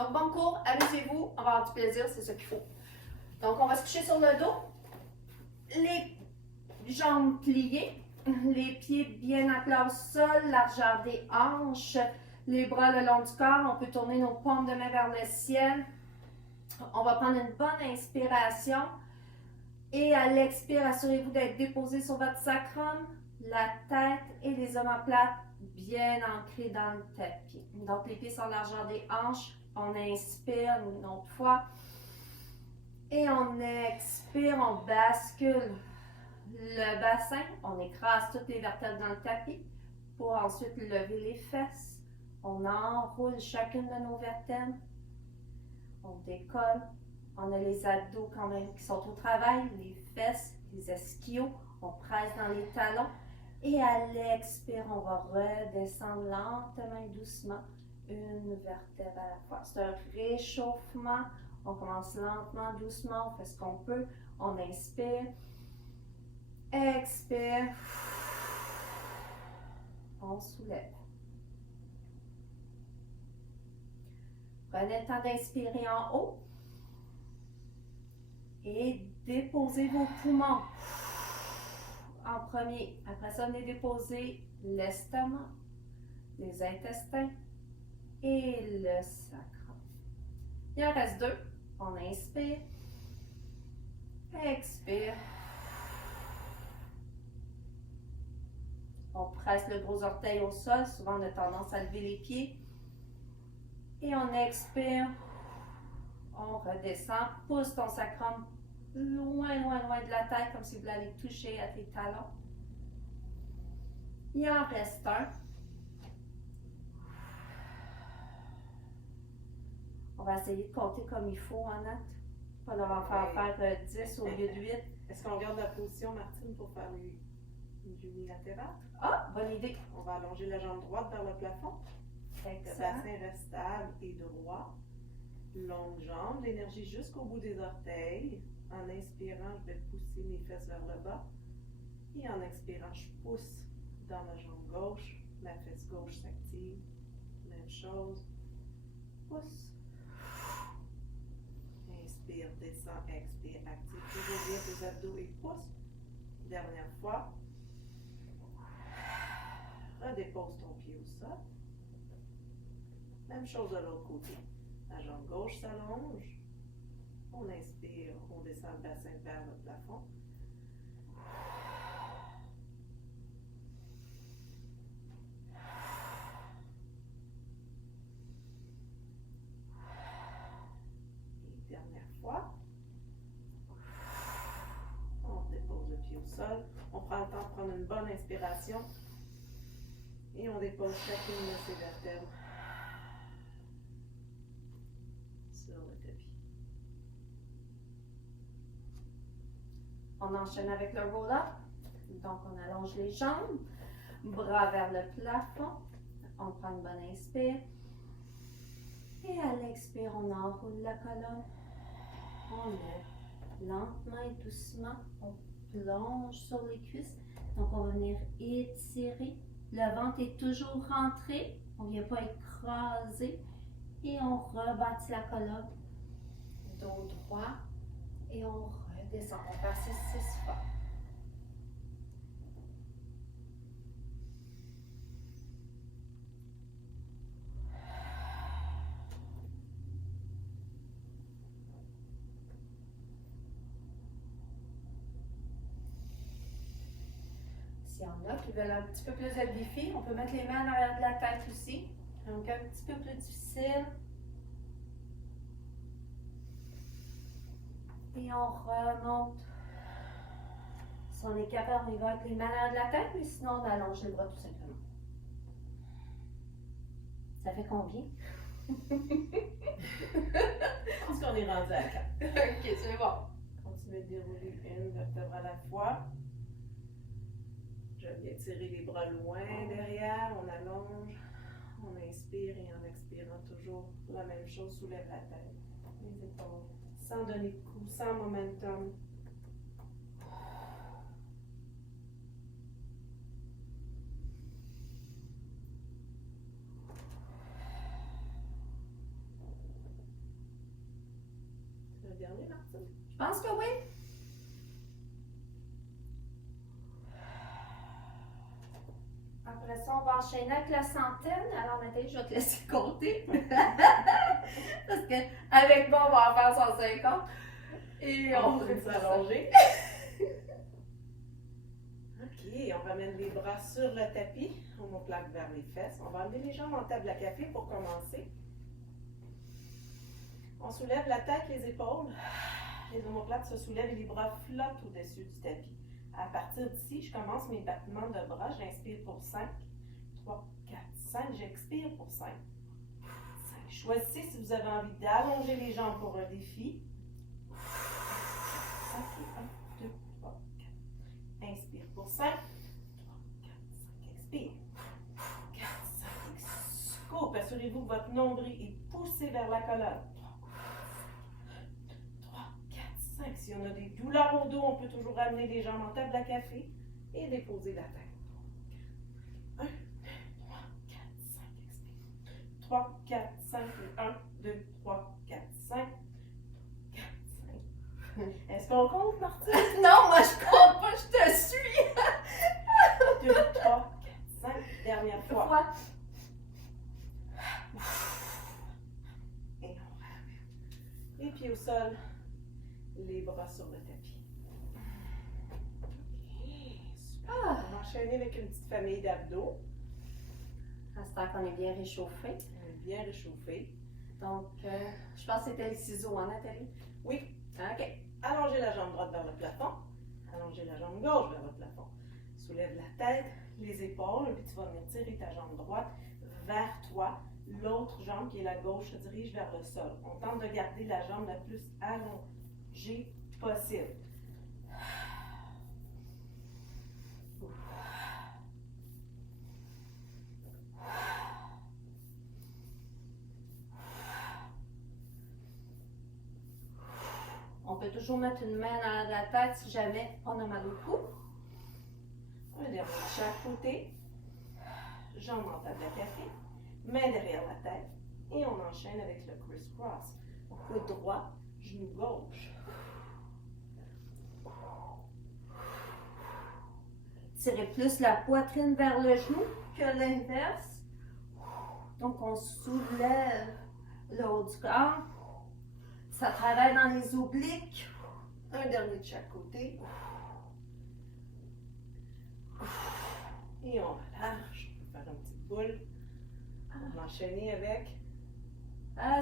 Donc, bon cours, amusez-vous, on va avoir du plaisir, c'est ce qu'il faut. Donc, on va se coucher sur le dos, les jambes pliées, les pieds bien à plat au sol, largeur des hanches, les bras le long du corps. On peut tourner nos paumes de main vers le ciel. On va prendre une bonne inspiration et à l'expire, assurez-vous d'être déposé sur votre sacrum, la tête et les omoplates bien ancrés dans le tapis. Donc, les pieds sont largeur des hanches. On inspire une autre fois. Et on expire, on bascule le bassin. On écrase toutes les vertèbres dans le tapis pour ensuite lever les fesses. On enroule chacune de nos vertèbres. On décolle. On a les abdos quand même qui sont au travail, les fesses, les ischios. On presse dans les talons. Et à l'expire, on va redescendre lentement et doucement, une vertèbre à la fois. C'est un réchauffement. On commence lentement, doucement, on fait ce qu'on peut. On inspire, expire, on soulève. Prenez le temps d'inspirer en haut et déposez vos poumons en premier. Après ça, venez déposer l'estomac, les intestins et le sacrum. Il en reste deux. On inspire, expire. On presse le gros orteil au sol. Souvent, on a tendance à lever les pieds. Et on expire. On redescend. Pousse ton sacrum loin, loin, loin de la tête, comme si vous allez toucher à tes talons. Il en reste un. On va essayer de compter comme il faut en natte. On va faire 10 au lieu de 8. Est-ce qu'on garde la position, Martine, pour faire l'unilatéral? Ah, bonne idée. On va allonger la jambe droite vers le plafond. Le bassin reste stable et droit. Longue jambe, l'énergie jusqu'au bout des orteils. En inspirant, je vais pousser mes fesses vers le bas. Et en expirant, je pousse dans ma jambe gauche. La fesse gauche s'active. Même chose. Pousse. Inspire, descend, expire, active toujours bien tes abdos et pousse. Dernière fois. Redépose ton pied au sol. Même chose de l'autre côté. La jambe gauche s'allonge. On inspire, on descend le bassin vers le plafond. Et dernière fois. On dépose le pied au sol. On prend le temps de prendre une bonne inspiration. Et on dépose chacune de ces vertèbres sur le tapis. On enchaîne avec le roll-up. Donc, on allonge les jambes, bras vers le plafond. On prend une bonne inspire. Et à l'expire, on enroule la colonne. On lève lentement et doucement. On plonge sur les cuisses. Donc, on va venir étirer. Le ventre est toujours rentré. On ne vient pas écraser. Et on rebâtit la colonne. Dos droit. Et on redescend. On va faire 6 fois. S'il y en a qui veulent un petit peu plus de défi, on peut mettre les mains en arrière de la tête aussi. Donc un petit peu plus difficile. Et on remonte. Si on est capable, on y va avec les mains en arrière de la tête, mais sinon on allonge les bras tout simplement. Ça fait combien? Je pense qu'on est rendu à 4. Ok, c'est bon. Continuez de dérouler une vertèbre à la fois. Je viens tirer les bras loin derrière, on allonge, on inspire et en expirant toujours la même chose, soulève la tête, les épaules, sans donner de coup, sans momentum. dernier, Martine? Je pense que oui. Après ça, on va enchaîner avec la centaine. Alors, Nathalie, je vais te laisser compter. Parce qu'avec moi, on va en faire 150. Et on va va s'allonger. OK, on ramène les bras sur le tapis. Omoplate vers les fesses. On va amener les jambes en table à café pour commencer. On soulève la tête, les épaules. Les omoplates se soulèvent et les bras flottent au-dessus du tapis. À partir d'ici, je commence mes battements de bras. J'inspire pour 5, 3, 4, 5. J'expire pour 5, 5. Choisissez si vous avez envie d'allonger les jambes pour un défi. 5, 1, 2, 3, 4. Inspire pour 5, 3, 4, 5. Expire. 4, 5. Scoop. Assurez-vous que votre nombril est poussé vers la colonne. 5. Si on a des douleurs au dos, on peut toujours ramener les jambes en table à café et déposer la tête. 1, 2, 3, 4, 5. Expire. 3, 4, 5. 1, 2, 3, 4, 5. 4, 5. Est-ce qu'on compte, Martine? Non, moi je compte pas, je te suis. 2, 3, 4, 5. Dernière fois. Et on ramène. Les pieds au sol. Les bras sur le tapis. Okay, super. On va enchaîner avec une petite famille d'abdos. J'espère qu'on est bien réchauffé. Bien réchauffé. Donc, je pense que c'était le ciseau, hein, Nathalie? Oui. OK. Allongez la jambe droite vers le plafond. Allongez la jambe gauche vers le plafond. Soulève la tête, les épaules, puis tu vas venir tirer ta jambe droite vers toi. L'autre jambe, qui est la gauche, se dirige vers le sol. On tente de garder la jambe la plus allongée possible. On peut toujours mettre une main dans la tête si jamais on a mal au cou. Un dernier de chaque côté. Jambe en table à café. Main derrière la tête. Et on enchaîne avec le criss-cross. Coude droit, genou gauche. Tirez plus la poitrine vers le genou que l'inverse. Donc, on soulève le haut du corps. Ça travaille dans les obliques. Un dernier de chaque côté. Et on relâche. On va faire une petite boule. On va enchaîner avec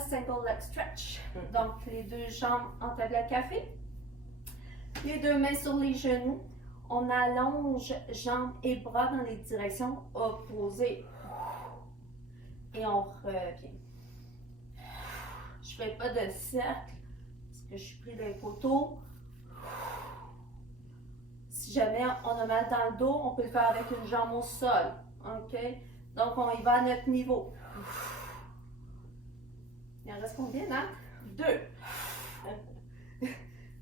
Single leg stretch. Donc, les deux jambes en table à café. Les deux mains sur les genoux. On allonge jambes et bras dans les directions opposées. Et on revient. Je ne fais pas de cercle parce que je suis pris d'un poteau. Si jamais on a mal dans le dos, on peut le faire avec une jambe au sol. OK? Donc, on y va à notre niveau. Il en reste combien, hein? 2.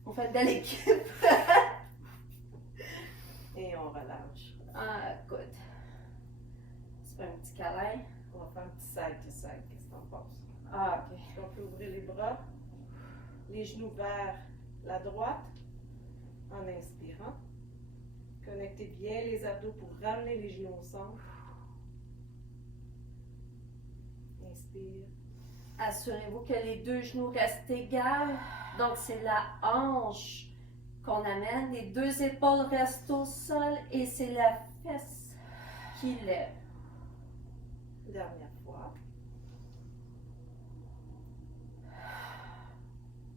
On fait une belle équipe. Et on relâche. Ah, écoute. C'est pas un petit câlin. On va faire un petit side to side. Qu'est-ce que t'en penses? Ah, OK. On peut ouvrir les bras, les genoux vers la droite en inspirant. Connectez bien les abdos pour ramener les genoux au centre. Inspire. Assurez-vous que les deux genoux restent égales. Donc, c'est la hanche qu'on amène. Les deux épaules restent au sol et c'est la fesse qui lève. Dernière fois.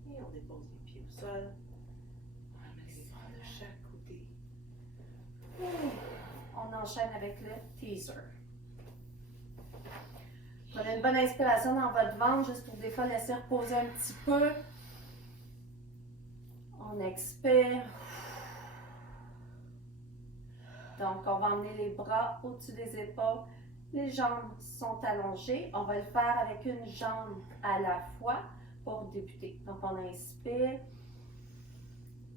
Et on dépose les pieds au sol. On ramène les bras de chaque côté. On enchaîne avec le teaser. Prenez une bonne inspiration dans votre ventre, juste pour des fois laisser reposer un petit peu. On expire. Donc, on va emmener les bras au-dessus des épaules. Les jambes sont allongées. On va le faire avec une jambe à la fois pour débuter. Donc, on inspire.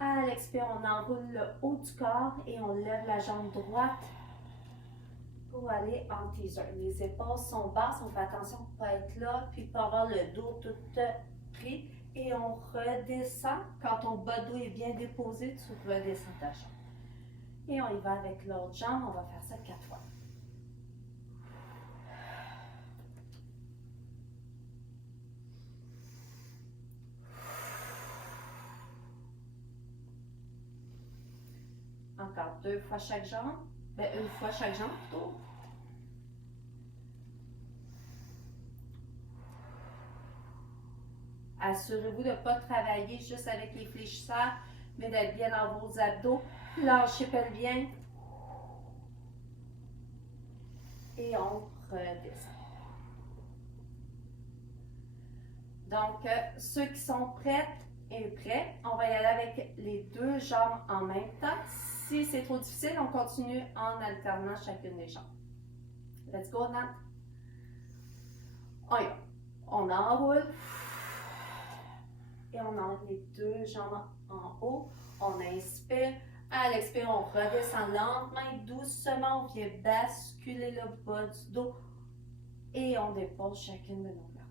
À l'expire, on enroule le haut du corps et on lève la jambe droite pour aller en teaser. Les épaules sont basses, on fait attention de ne pas être là, puis de ne pas avoir le dos tout pris. Et on redescend. Quand ton bas de dos est bien déposé, tu redescends ta jambe. Et on y va avec l'autre jambe. On va faire ça 4 fois. Encore 2 fois chaque jambe. Ben, 1 fois chaque jambe plutôt. Assurez-vous de ne pas travailler juste avec les fléchisseurs, mais d'être bien dans vos abdos. Lâchez pelvien. Et on redescend. Donc, ceux qui sont prêts et prêts, on va y aller avec les 2 jambes en même temps. Si c'est trop difficile, on continue en alternant chacune des jambes. Let's go, Nat. On y va. On enroule. Et on enlève les 2 jambes en haut. On inspire. À l'expire, on redescend lentement et doucement. On vient basculer le bas du dos. Et on dépose chacune de nos vertèbres.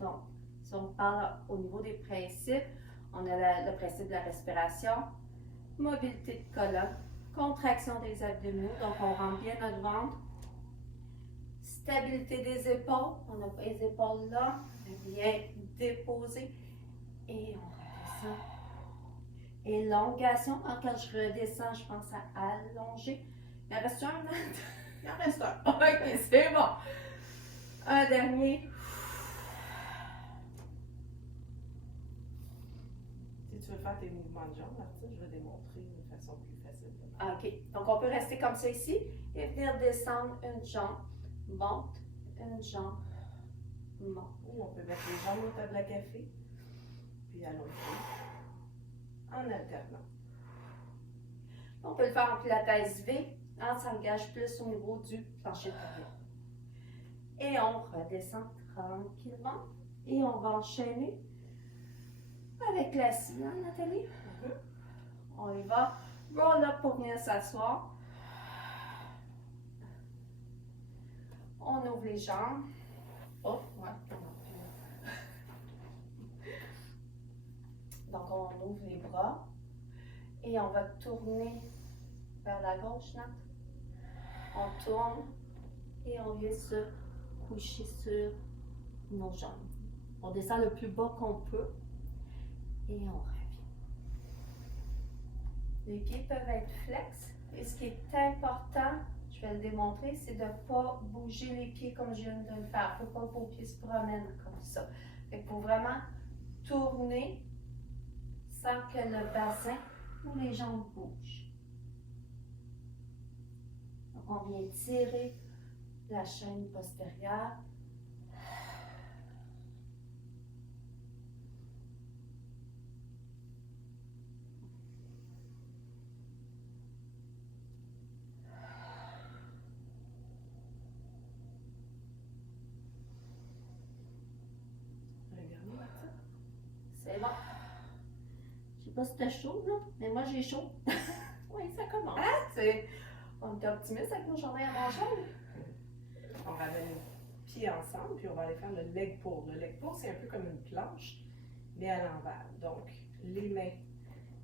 Donc, si on parle au niveau des principes, on a le principe de la respiration, mobilité de colonne, contraction des abdominaux, donc on rentre bien notre ventre, stabilité des épaules, on n'a pas les épaules là, bien déposées, et on redescend. Élongation, quand je redescends, je pense à allonger. Il en reste un, là? Il en reste un. Ok, c'est bon. Un dernier. Si tu veux faire tes mouvements de jambes, Martine, je vais démontrer une façon plus facile. Ok, donc on peut rester comme ça ici et venir descendre une jambe, monte, une jambe, monte. Ou on peut mettre les jambes au table à café, puis allonger en alternant. On peut le faire en pilates V, on s'engage plus au niveau du plancher de carrière. Et on redescend tranquillement et on va enchaîner avec l'assis, hein, Nathalie? On y va. Roll up pour venir s'asseoir. On ouvre les jambes. Oh, ouais. Donc, on ouvre les bras. Et on va tourner vers la gauche, Nat. On tourne et on vient se coucher sur nos jambes. On descend le plus bas qu'on peut et on revient. Les pieds peuvent être flex et ce qui est important, je vais le démontrer, c'est de ne pas bouger les pieds comme je viens de le faire. Il ne faut pas que vos pieds se promènent comme ça. Il faut vraiment tourner sans que le bassin ou les jambes bougent. Donc on vient tirer la chaîne postérieure. Regardez, Martine. C'est bon. Je sais pas si t'as chaud, là, mais moi j'ai chaud. Oui, ça commence. On est optimiste avec nos journées à manger. On ramène les pieds ensemble, puis on va aller faire le leg pull. Le leg pull, c'est un peu comme une planche, mais à l'envers. Donc, les mains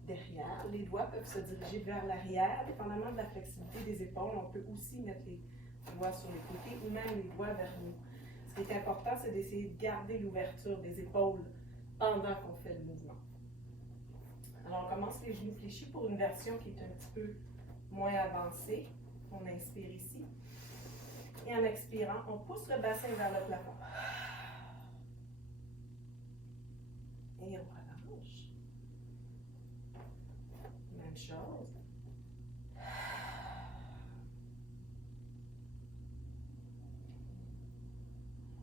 derrière, les doigts peuvent se diriger vers l'arrière. Dépendamment de la flexibilité des épaules, on peut aussi mettre les doigts sur les côtés ou même les doigts vers nous. Ce qui est important, c'est d'essayer de garder l'ouverture des épaules pendant qu'on fait le mouvement. Alors, on commence les genoux fléchis pour une version qui est un petit peu moins avancée. On inspire ici. Et en expirant, on pousse le bassin vers le plafond. Et on relâche. Même chose. On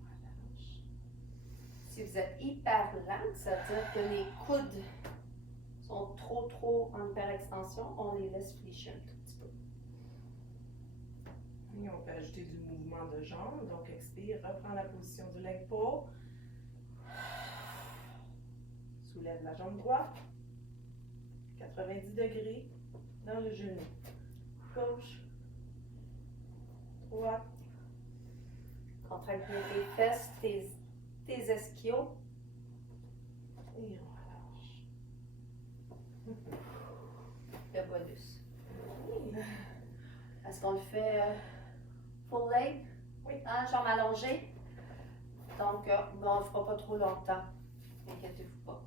relâche. Si vous êtes hyper lent, ça veut dire que les coudes sont trop en hyperextension, on les laisse fléchir un tout petit peu. Et on peut ajouter du mouvement de jambes. Donc, expire, reprends la position du leg pull. Soulève la jambe droite. 90 degrés dans le genou. Gauche, droite. Contracte bien tes fesses, tes ischios. Et on relâche. Le bonus. Est-ce qu'on le fait full leg? Oui. Hein, jambes allongées. Donc, on ne le fera pas trop longtemps. Inquiétez-vous pas.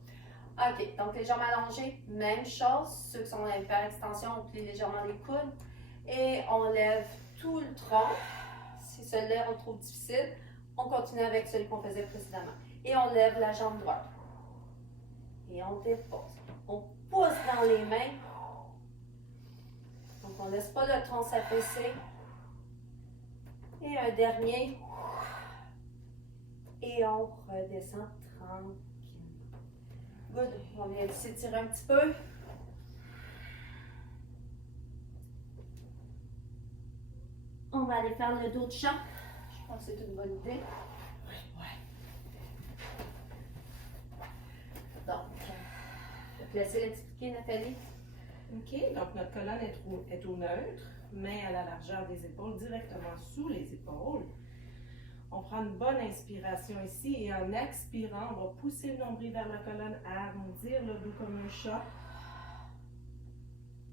OK, donc les jambes allongées, même chose. Ceux qui sont en hyper-extension, on plie légèrement les coudes. Et on lève tout le tronc. Si celui-là on trouve difficile, on continue avec celui qu'on faisait précédemment. Et on lève la jambe droite. Et on dépose. On pousse dans les mains. Donc, on ne laisse pas le tronc s'affaisser. Et un dernier. Et on redescend tranquillement. Good. On vient de s'étirer un petit peu. On va aller faire le dos de chat. Je pense que c'est une bonne idée. Donc, je vais te laisser l'expliquer, Nathalie. OK, donc notre colonne est au neutre, main à la largeur des épaules, directement sous les épaules. On prend une bonne inspiration ici et en expirant, on va pousser le nombril vers la colonne, arrondir le dos comme un chat.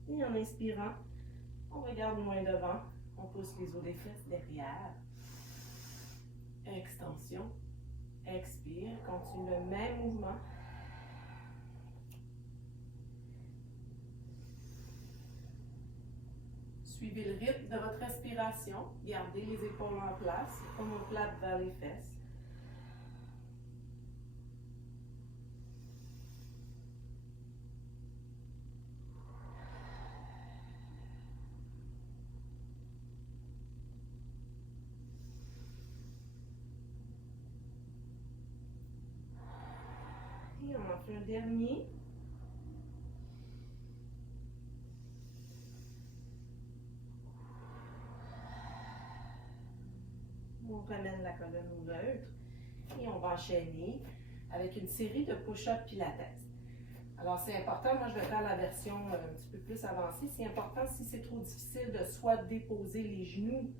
Et en inspirant, on regarde loin devant, on pousse les os des fesses derrière. Extension, expire, continue le même mouvement. Suivez le rythme de votre respiration. Gardez les épaules en place, omoplate vers les fesses. Et on en fait un dernier. On ramène la colonne au neutre et on va enchaîner avec une série de push-ups pilates. Alors c'est important, moi je vais faire la version un petit peu plus avancée. C'est important si c'est trop difficile de soit déposer les genoux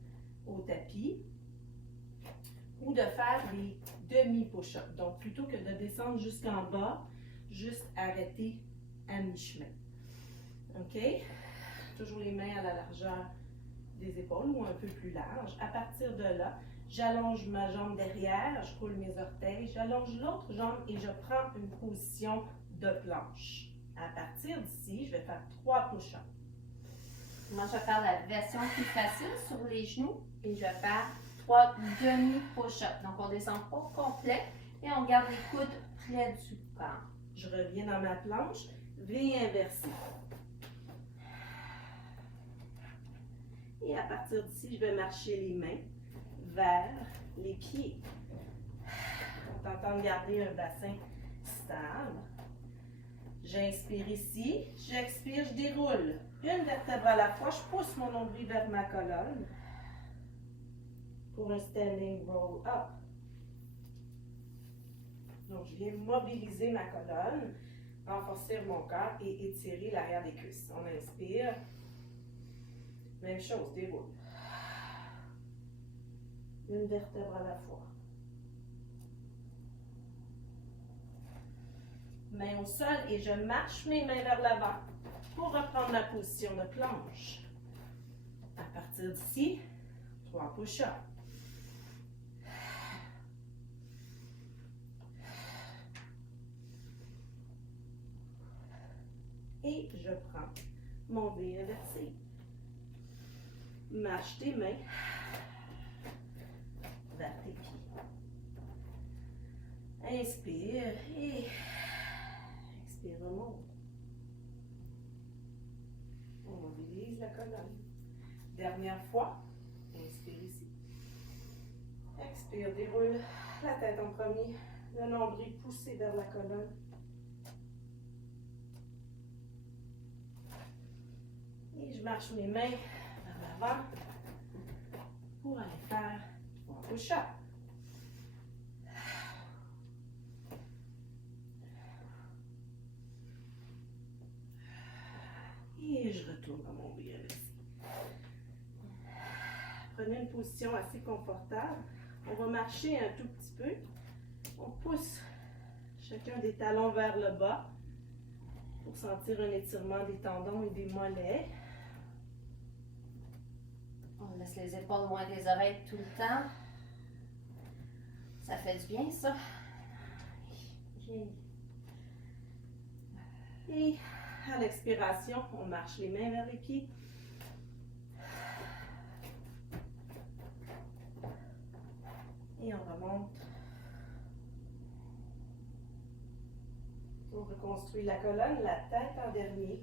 au tapis ou de faire des demi-push-ups. Donc plutôt que de descendre jusqu'en bas, juste arrêter à mi-chemin. OK? Toujours les mains à la largeur des épaules ou un peu plus large. À partir de là, j'allonge ma jambe derrière, je roule mes orteils, j'allonge l'autre jambe et je prends une position de planche. À partir d'ici, je vais faire 3 push-ups. Moi, je vais faire la version plus facile sur les genoux et je vais faire 3 demi-push-ups. Donc, on ne descend pas complet et on garde les coudes près du corps. Je reviens dans ma planche, V inversé. Et à partir d'ici, je vais marcher les mains vers les pieds. En tentant de garder un bassin stable. J'inspire ici, j'expire, je déroule. Une vertèbre à la fois, je pousse mon nombril vers ma colonne pour un standing roll up. Donc, je viens mobiliser ma colonne, renforcer mon corps et étirer l'arrière des cuisses. On inspire. Même chose, déroule. Une vertèbre à la fois. Main au sol et je marche mes mains vers l'avant pour reprendre ma position de planche. À partir d'ici, 3 push-ups. Et je prends mon V inversé. Marche tes mains vers tes pieds. Inspire et expire, remonte. On mobilise la colonne. Dernière fois, inspire ici. Expire, déroule la tête en premier, le nombril poussé vers la colonne. Et je marche mes mains vers l'avant pour aller faire 3 push-ups. Et je retourne dans mon BLC. Prenez une position assez confortable. On va marcher un tout petit peu. On pousse chacun des talons vers le bas pour sentir un étirement des tendons et des mollets. On laisse les épaules loin des oreilles tout le temps. Ça fait du bien, ça. Et à l'expiration, on marche les mains vers les pieds. Et on remonte. On reconstruit la colonne, la tête en dernier.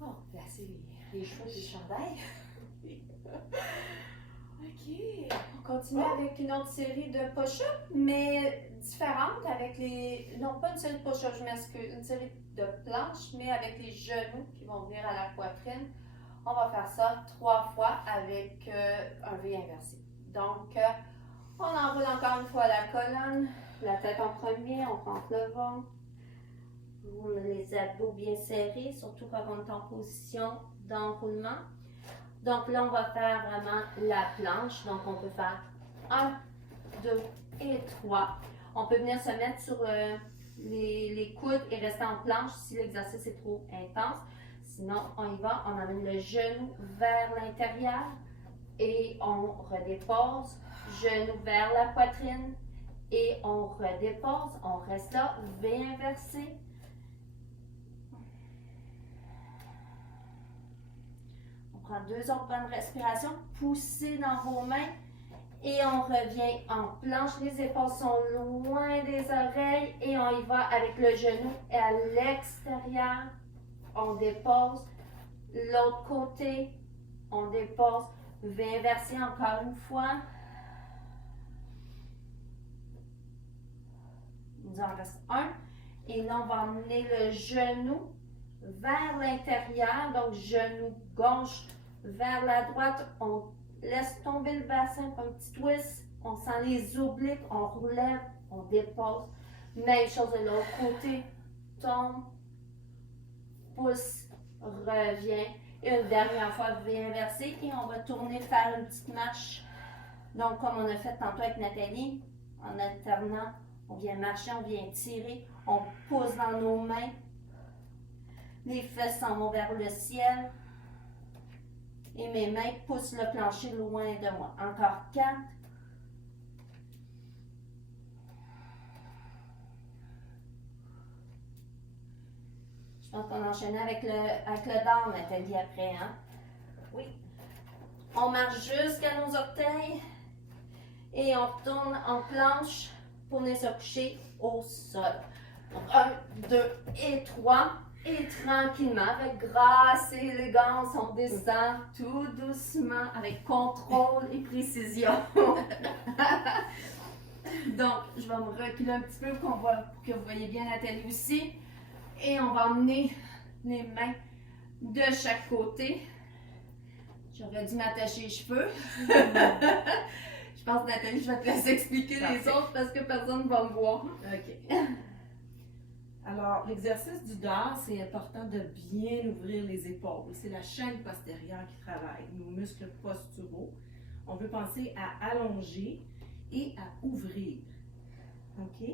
Oh, placer les cheveux et les chandails. OK. On continue avec une autre série de push-ups, mais différente avec les... Non, pas une série de push-ups, je m'excuse. Une série de planches, mais avec les genoux qui vont venir à la poitrine. On va faire ça 3 fois avec un V inversé. Donc, on enroule encore une fois la colonne, la tête en premier, on rentre le ventre. Les abdos bien serrés, surtout quand on est en position d'enroulement. Donc là, on va faire vraiment la planche. Donc, on peut faire 1, 2 et 3. On peut venir se mettre sur les coudes et rester en planche si l'exercice est trop intense. Sinon, on y va. On amène le genou vers l'intérieur et on redépose. Genou vers la poitrine et on redépose. On reste là, V inversé. Prends 2 autres bonnes respirations, poussez dans vos mains et on revient en planche. Les épaules sont loin des oreilles et on y va avec le genou et à l'extérieur. On dépose. L'autre côté, on dépose. V inversé encore une fois. Il nous en reste un. Et là, on va emmener le genou vers l'intérieur, donc genou gauche vers la droite, on laisse tomber le bassin, un petit twist, on sent les obliques, on relève, on dépose. Même chose de l'autre côté, tombe, pousse, revient. Et une dernière fois, V inversé et on va tourner faire une petite marche. Donc comme on a fait tantôt avec Nathalie, en alternant, on vient marcher, on vient tirer, on pousse dans nos mains. Les fesses s'en vont vers le ciel. Et mes mains poussent le plancher loin de moi. Encore 4. Je pense qu'on enchaîne avec le down, Nathalie, après, hein? Oui. On marche jusqu'à nos orteils. Et on retourne en planche pour venir se coucher au sol. Donc, 1, 2 et 3. Et tranquillement, avec grâce et élégance, on descend tout doucement, avec contrôle et précision. Donc, je vais me reculer un petit peu pour que vous voyez bien Nathalie aussi. Et on va emmener les mains de chaque côté. J'aurais dû m'attacher les cheveux. Je pense, Nathalie, je vais te laisser expliquer les autres parce que personne ne va me voir. OK. Alors, l'exercice du DAR, c'est important de bien ouvrir les épaules. C'est la chaîne postérieure qui travaille, nos muscles posturaux. On veut penser à allonger et à ouvrir. OK?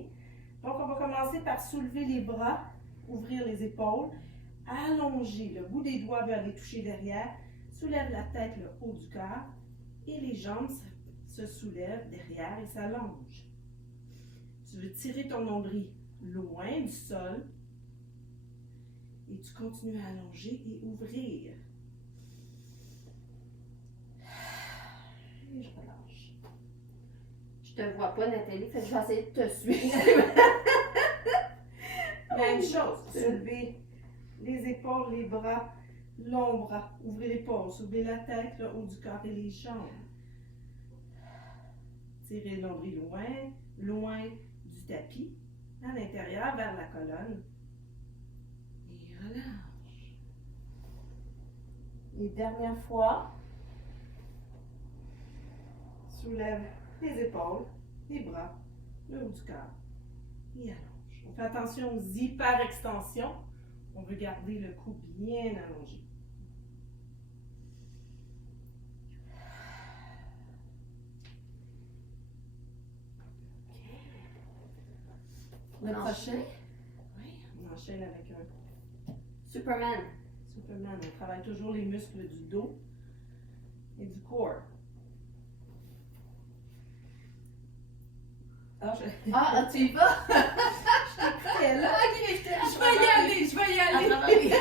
Donc, on va commencer par soulever les bras, ouvrir les épaules, allonger le bout des doigts vers les toucher derrière, soulève la tête, le haut du corps et les jambes se soulèvent derrière et s'allongent. Tu veux tirer ton nombril loin du sol et tu continues à allonger et ouvrir. Et je relâche. Je te vois pas, Nathalie, fait que je vais essayer de te suivre. Même chose, soulevez les épaules, les bras, l'ombre, ouvrez l'épaule, soulevez la tête, le haut du corps et les jambes. Tirez le nombril loin, loin du tapis. À l'intérieur, vers la colonne. Et relâche. Et dernière fois. Soulève les épaules, les bras, le haut du corps. Et allonge. On fait attention aux hyper-extensions. On veut garder le cou bien allongé. Le prochain. Oui, on enchaîne avec un Superman. Superman. On travaille toujours les muscles du dos et du corps. Ah, tu y vas? Elle, là. Ok, je vais y aller.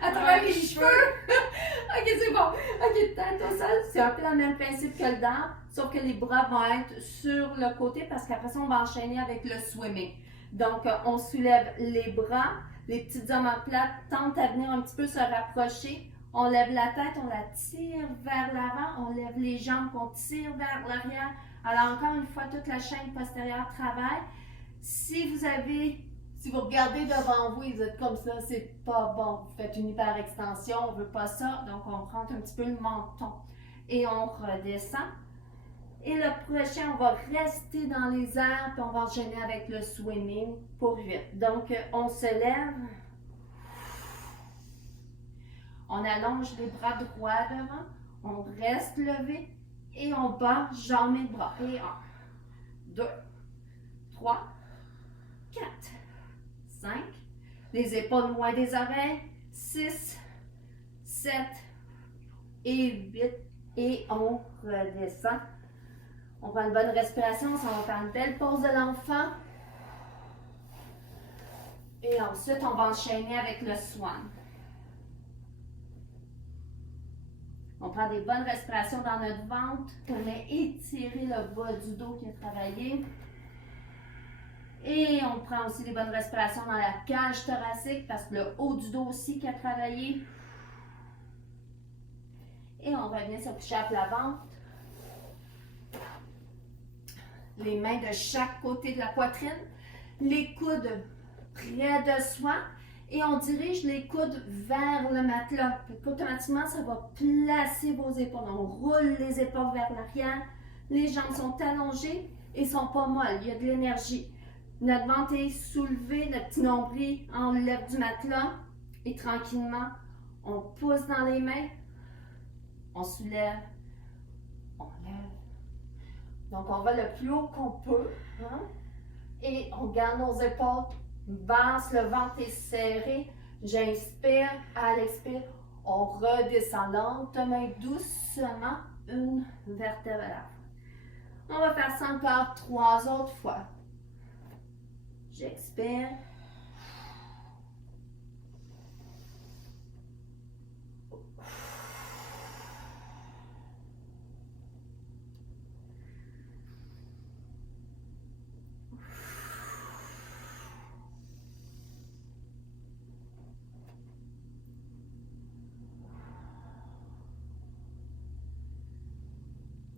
À travers les cheveux. Ok, c'est bon. Ok, tête au sol. C'est un peu le même principe que le dent, sauf que les bras vont être sur le côté parce qu'après ça, on va enchaîner avec le swimming. Donc, on soulève les bras, les petites omoplates tentent à venir un petit peu se rapprocher. On lève la tête, on la tire vers l'avant, on lève les jambes, on tire vers l'arrière. Alors, encore une fois, toute la chaîne postérieure travaille. Si vous regardez devant vous et vous êtes comme ça, c'est pas bon. Vous faites une hyperextension, on veut pas ça. Donc, on prend un petit peu le menton et on redescend. Et le prochain, on va rester dans les airs puis on va enchaîner avec le swimming pour 8. Donc, on se lève. On allonge les bras droits devant. On reste levé et on bat jambes et bras. Et 1, 2, 3, 4, 5. Les épaules loin des oreilles. 6, 7 et 8. Et on redescend. On prend une bonne respiration. Ça va faire une belle pause de l'enfant. Et ensuite, on va enchaîner avec le swan. On prend des bonnes respirations dans notre ventre. On va étirer le bas du dos qui a travaillé. Et on prend aussi des bonnes respirations dans la cage thoracique parce que le haut du dos aussi qui a travaillé. Et on revient se coucher à plat ventre. Les mains de chaque côté de la poitrine. Les coudes près de soi. Et on dirige les coudes vers le matelas. Automatiquement, ça va placer vos épaules. On roule les épaules vers l'arrière. Les jambes sont allongées et ne sont pas molles. Il y a de l'énergie. Notre ventre est soulevé, notre petit nombril enlève du matelas. Et tranquillement, on pousse dans les mains. On soulève. On lève. Donc, on va le plus haut qu'on peut. Hein? Et on garde nos épaules basses, le ventre est serré. J'inspire, à l'expire, on redescend lentement et doucement une vertèbre à la fois. On va faire ça encore 3 autres fois. J'expire.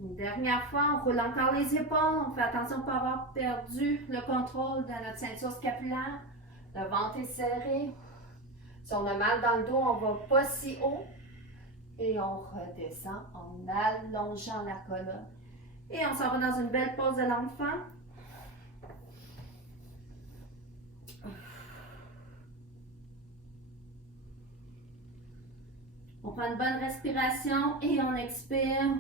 Une dernière fois, on roule encore les épaules. On fait attention pour pas avoir perdu le contrôle de notre ceinture scapulaire. Le ventre est serré. Si on a mal dans le dos, on ne va pas si haut. Et on redescend en allongeant la colonne. Et on s'en va dans une belle pause de l'enfant. On prend une bonne respiration et on expire.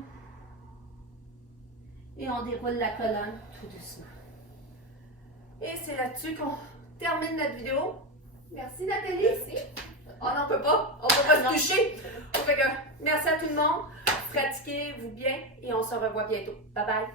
Et on déroule la colonne tout doucement. Et c'est là-dessus qu'on termine notre vidéo. Merci Nathalie. Merci. Oh non, on peut pas se toucher. Fait que, merci à tout le monde. Pratiquez-vous bien et on se revoit bientôt. Bye bye.